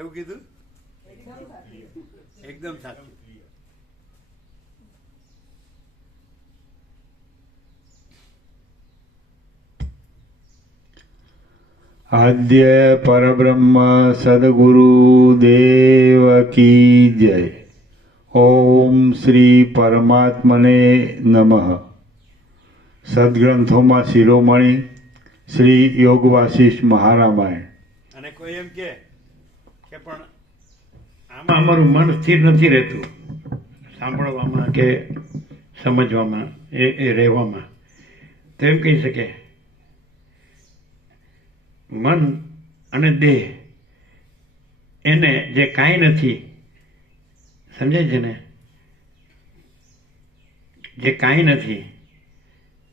કેવું કીધું? એકદમ સાચું. આદ્ય પરબ્રહ્મ સદગુરુ દેવ કી જય. ઓમ શ્રી પરમાત્મને નમઃ. સદગ્રંથોમાં શિરોમણી શ્રી યોગવાસિષ્ઠ મહારામાયણ. અને કોઈ એમ કે? કે પણ આમાં અમારું મન સ્થિર નથી રહેતું. સાંભળવામાં કે સમજવામાં, એ એ રહેવામાં. તો એમ કહી શકે, મન અને દેહ એને જે કાંઈ નથી, સમજાય છે ને? જે કાંઈ નથી,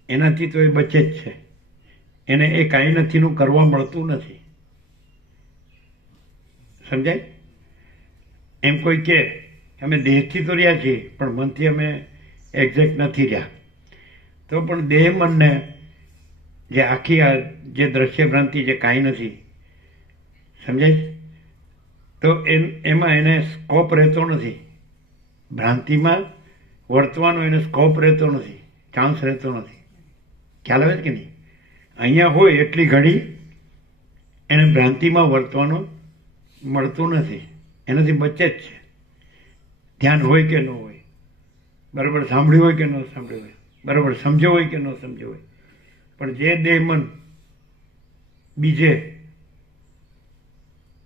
એનાથી તો એ બચે જ છે. એને એ કાંઈ નથીનું કરવા મળતું નથી. સમજાય? એમ કોઈ કે, અમે દેહથી તો રહ્યા છીએ, પણ મનથી અમે એક્ઝેક્ટ નથી રહ્યા. તો પણ દેહ મનને જે આખી આ જે દ્રશ્ય ભ્રાંતિ જે કાંઈ નથી, સમજાય તો એમ એમાં એને સ્કોપ રહેતો નથી. ભ્રાંતિમાં વર્તવાનો એને સ્કોપ રહેતો નથી ચાન્સ રહેતો નથી. ખ્યાલ આવે છે કે નહીં? અહીંયા હોય એટલી ઘડી એને ભ્રાંતિમાં વર્તવાનો મળતું નથી. એનાથી બચે જ છે. ધ્યાન હોય કે ન હોય. બરાબર સાંભળ્યું હોય કે ન સાંભળ્યું હોય. બરાબર સમજ્યો હોય કે ન સમજ્યો હોય. પણ જે દેહ મન બીજે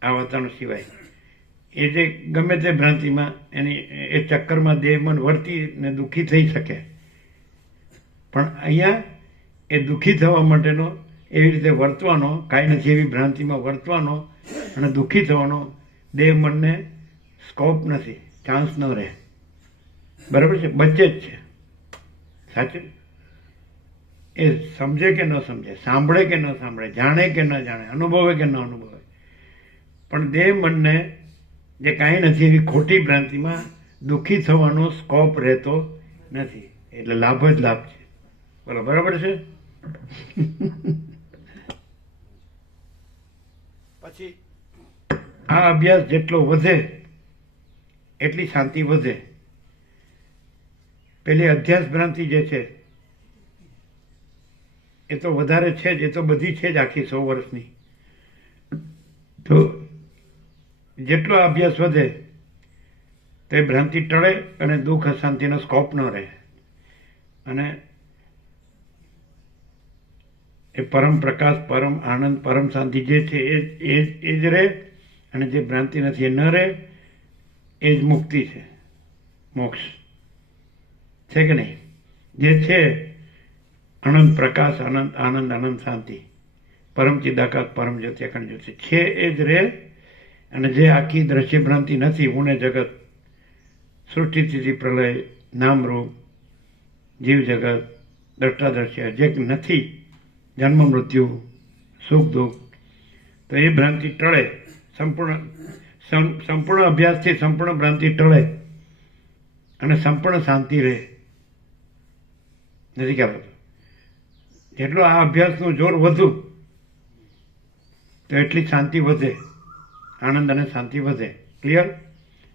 આ વાતાવરણ સિવાય. એ જે ગમે તે ભ્રાંતિમાં એની એ ચક્કરમાં દેહ મન વર્તી ને દુઃખી થઈ શકે. પણ અહીંયા એ દુઃખી થવા માટેનો એવી રીતે વર્તવાનો કાંઈ નથી એવી ભ્રાંતિમાં વર્તવાનો અને દુઃખી થવાનો દેહ મનને સ્કોપ નથી ચાન્સ ન રહે. બરાબર છે? બચે જ છે. સાચું? એ સમજે કે ન સમજે, સાંભળે કે ન સાંભળે, જાણે કે ન જાણે, અનુભવે કે ન અનુભવે. પણ દેહ મનને જે કાંઈ નથી, એવી ખોટી ભ્રાંતિમાં દુઃખી થવાનો સ્કોપ રહેતો નથી. એટલે લાભ જ લાભ છે. બોલો, બરાબર છે? પછી આ અભ્યાસ જેટલો વધે, એટલી શાંતિ વધે. પેલી અધ્યાસ ભ્રાંતિ જે છે, એ તો વધારે છે જ, એ તો બધી છે જ આખી સો વર્ષની. તો જેટલો અભ્યાસ વધે, તો ભ્રાંતિ ટળે અને દુઃખ અશાંતિનો સ્કોપ ન રહે. અને એ પરમ પ્રકાશ, પરમ આનંદ, પરમ શાંતિ જે છે એ એ એ જ રહે અને જે ભ્રાંતિ નથી એ ન રહે, એ જ મુક્તિ છે. મોક્ષ. છે કે નહીં? જે છે, અનંત પ્રકાશ, અનંત આનંદ, અનંત શાંતિ. પરમ ચિદાકાશ, પરમ જ્યોતિ, અખંડ જ્યોતિ. છે એ જ રહે અને જે આખી દ્રશ્ય ભ્રાંતિ નથી ઉણે જગત, સૃષ્ટિ, સ્થિતિ, પ્રલય નામરૂપ જીવ જગત, દ્રષ્ટાદ્રશ્ય જે નથી જન્મ, મૃત્યુ, સુખ, દુઃખ. તો એ ભ્રાંતિ ટળે. સંપૂર્ણ સંપૂર્ણ અભ્યાસથી સંપૂર્ણ ભ્રાંતિ ટળે અને સંપૂર્ણ શાંતિ રહે. નથી કહેવાતું જેટલો આ અભ્યાસનું જોર વધુ, તો એટલી શાંતિ વધે. આનંદ અને શાંતિ વધે. ક્લિયર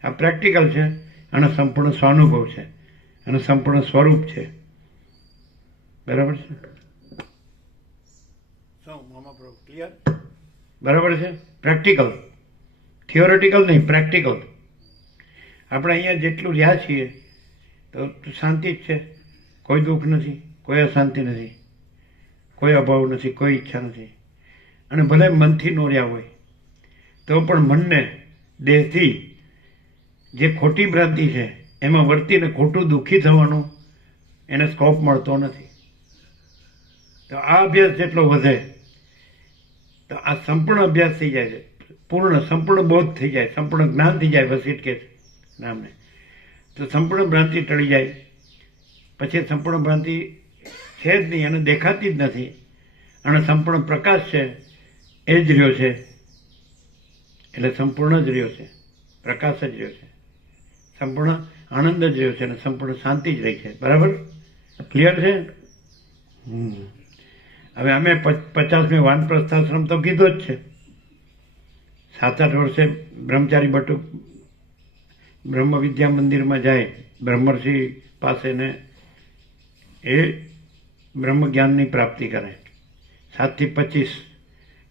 આ પ્રેક્ટિકલ છે અને સંપૂર્ણ સ્વાનુભવ છે અને સંપૂર્ણ સ્વરૂપ છે. બરાબર છે? પ્રભુ. ક્લિયર બરાબર છે? પ્રેક્ટિકલ થિયોરેટિકલ નહીં પ્રેક્ટિકલ આપણે અહીંયા જેટલું રહ્યા છીએ, તો શાંતિ જ છે. કોઈ દુઃખ નથી, કોઈ અશાંતિ નથી, કોઈ અભાવ નથી, કોઈ ઈચ્છા નથી. અને ભલે મનથી નો રહ્યા હોય, તો પણ મનને, દેહથી જે ખોટી ભ્રાંતિ છે, એમાં વર્તીને ખોટું દુઃખી થવાનું એને સ્કોપ મળતો નથી. તો આ અભ્યાસ જેટલો વધે તો આ સંપૂર્ણ અભ્યાસ થઈ જાય છે. પૂર્ણ, સંપૂર્ણ બોધ થઈ જાય, સંપૂર્ણ જ્ઞાન થઈ જાય બસ કે નામને. તો સંપૂર્ણ ભ્રાંતિ ટળી જાય. પછી સંપૂર્ણ ભ્રાંતિ છે જ નહીં અને દેખાતી જ નથી. અને સંપૂર્ણ પ્રકાશ છે, એ જ રહ્યો છે. એટલે સંપૂર્ણ જ રહ્યો છે. પ્રકાશ જ રહ્યો છે. સંપૂર્ણ આનંદ જ રહ્યો છે અને સંપૂર્ણ શાંતિ જ રહી છે. બરાબર? ક્લિયર છે? હમ. હવે અમે પચાસમી વાનપ્રસ્થાશ્રમ તો કીધો જ છે. સાત આઠ વર્ષે બ્રહ્મચારી ભટ્ટુ બ્રહ્મ વિદ્યા મંદિરમાં જાય, બ્રહ્મર્ષિ પાસે ને એ બ્રહ્મ જ્ઞાનની પ્રાપ્તિ કરે. સાતથી પચીસ,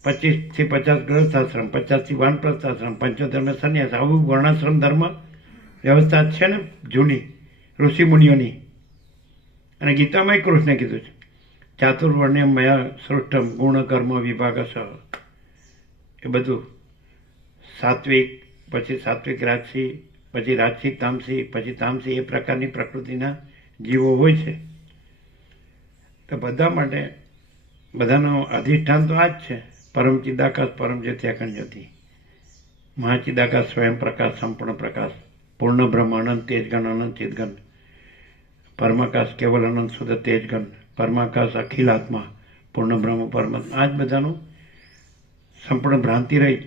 પચીસથી પચાસ ગ્રહસ્થાશ્રમ પચાસથી વાનપ્રસ્થાશ્રમ, પંચોતેરમાં સંન્યાસ, આવું વર્ણાશ્રમ ધર્મ વ્યવસ્થા છે ને જૂની ઋષિ મુનિઓની. અને ગીતામાં કૃષ્ણે કીધું છે. ચાતુર્વર્ણ્ય મયા સૃષ્ટમ ગુણકર્મ વિભાગ એ બધું સાત્વિક, પછી સાત્વિક રાજસી પછી રાજસી તામસી પછી તામસી એ પ્રકારની પ્રકૃતિના જીવો હોય છે. તો બધા માટે બધાનો અધિષ્ઠાન તો આ જ છે. પરમ ચિદાકાશ, પરમ જ્યોતિ. અખંડ જ્યોતિ મહાચિદાકાશ સ્વયં પ્રકાશ, સંપૂર્ણ પ્રકાશ. પૂર્ણ બ્રહ્મ અનંત તેજગણ, અનંત ચિદગણ પરમાકાશ કેવલ અનંત શુદ્ધ તેજગણ. પરમાકાશ, અખિલ આત્મા, પૂર્ણ બ્રહ્મ, પરમાત્મા. આ જ બધાનું સંપૂર્ણ ભ્રાંતિ રહી.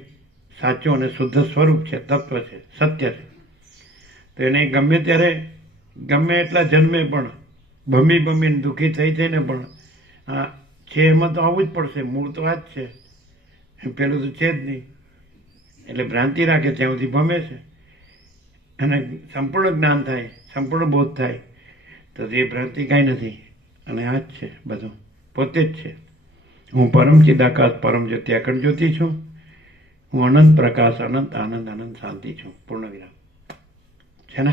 સાચું અને શુદ્ધ સ્વરૂપ છે, તત્વ છે, સત્ય છે. તો એને ગમે ત્યારે, ગમે એટલા જન્મે પણ, ભમી ભમીને દુઃખી થઈ થઈને પણ, આ છે એમાં તો આવવું જ પડશે, મૂળ તો આ જ છે. પેલું તો છે જ નહીં. એટલે ભ્રાંતિ રાખે ત્યાં સુધી ભમે છે. અને સંપૂર્ણ જ્ઞાન થાય, સંપૂર્ણ બોધ થાય. તો એ ભ્રાંતિ કાંઈ નથી. અને આ જ છે બધું. પોતે જ છે. હું પરમ ચિદાકાશ, પરમ જ્યોતિ અખંડ જ્યોતિ છું. હું અનંત પ્રકાશ, અનંત આનંદ આનંદ શાંતિ છું. પૂર્ણ વિરામ. છે ને?